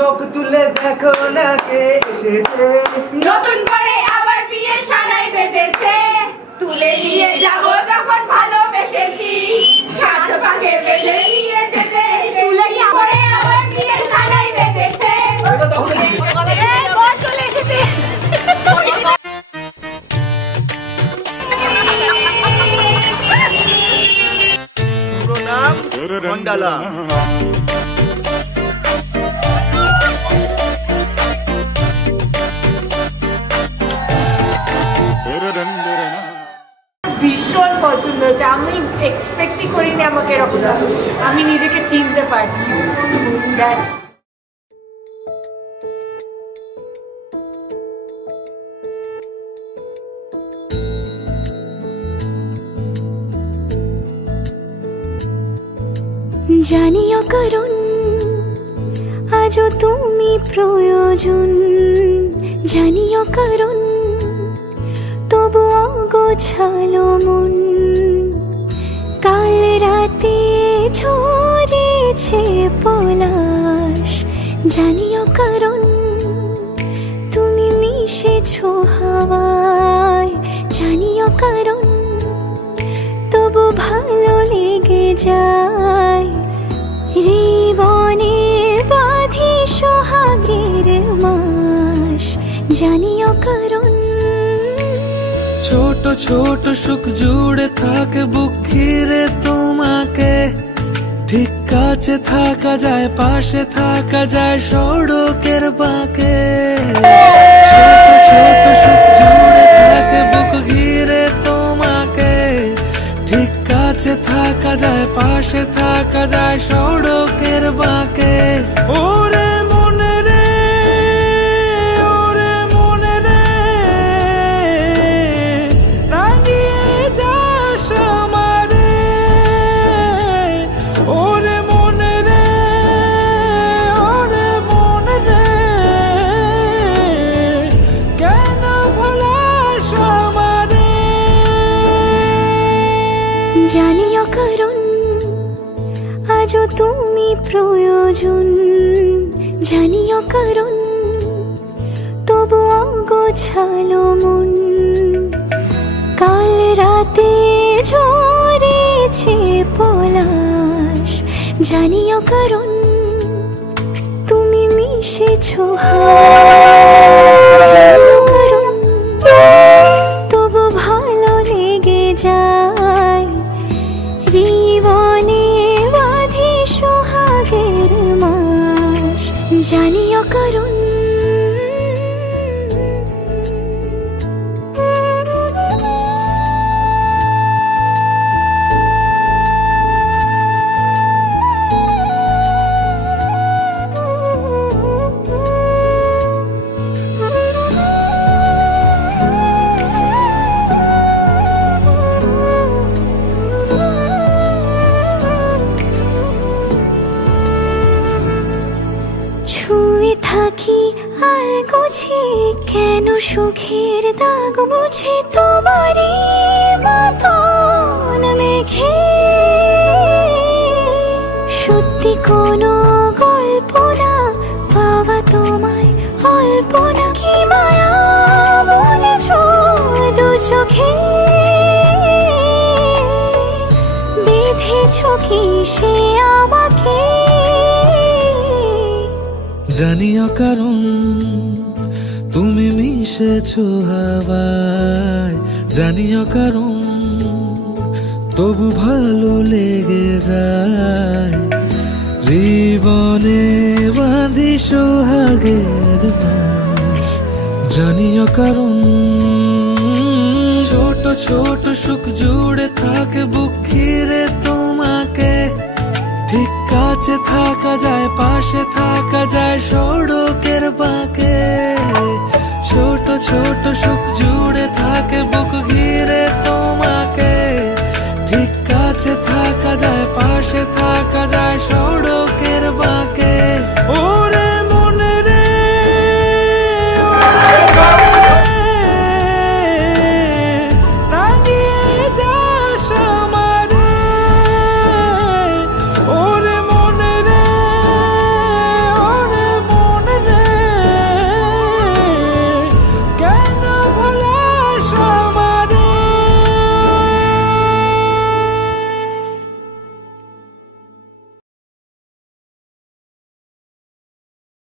চোখ তুলে দেখো না কে এসেছে, নতুন করে আবার বিয়ের সানাই বেজেছে, তুলে নিয়ে যাব যখন ভালোবেসেছি, সাত পাকে বেঁধে নিয়ে যেতে, তুলে করে আবার বিয়ের সানাই বেজেছে, বর চলে এসেছে। পুরো নাম মন্ডালা। ভীষণ পছন্দ হচ্ছে, আমি এক্সপেক্টই করিনি আমাকে এরকম, আমি নিজেকে চিনতে পারছি। জানিও কারণ আজও তুমি প্রয়োজন, জানিও কারণ তবু অগোছালো মন, কাল রাতে ঝরেছে পলাশ, জানিও কারণ তুমি মিশেছো হাওয়ায়, জানিও কারণ তবু ভালো লেগে যায়, জীবনে বাঁধি সোহাগের মাস, জানিও কারণ ছোট ছোট সুখ জুড়ে থাকে বুক ঘিরে তোমাকে, ঠিক কাছে থাকা যায়, পাশে থাকা যায় সড়কের বাঁকে, ছোট ছোট সুখ জুড়ে থাকে বুক ঘিরে তোমাকে, ঠিক কাছে থাকা যায়, পাশে থাকা যায় সড়কের বাঁকে। ওরে মনে রে, ওরে মনে রে, রাঙিয়ে যাস আমারে, ওরে মনে রে, ওরে মনে রে, কেন ভোলাস আমারে। জানিও কারণ আজও তুমি প্রয়োজন, জানিও কারণ তবু অগোছালো মন, কাল রাতে ঝরেছে পলাশ, জানিও কারণ তুমি মিশেছো হাওয়ায়, জানিও কারণ তবু ভালো লেগে যায়, জীবনে বাঁধি সোহাগের মাস, জানিও কারণ ছুঁয়ে থাকি আর গুছি কেন সুখের দাগ মুছে, তোমারই মতন মেঘে সত্যি কোনো গল্প না পাওয়া তোমায়, অল্প না কি মায়া বলেছ দু চোখে, বেঁধেছ কি সে আমাকে, জানিও কারণ তুমি মিশেছো হাওয়ায়, জানিও কারণ তবু ভালো লেগে যায়, জীবনে বাঁধি সোহাগের মাস, জানিও কারণ ছোট ছোট সুখ জুড়ে থাকে বুক ঘিরে তোমাকে, ঠিক কাছে থাকা যায়, পাশে থাকা যায় সড়কের বাঁকে, ছোট ছোট সুখ জুড়ে থাকে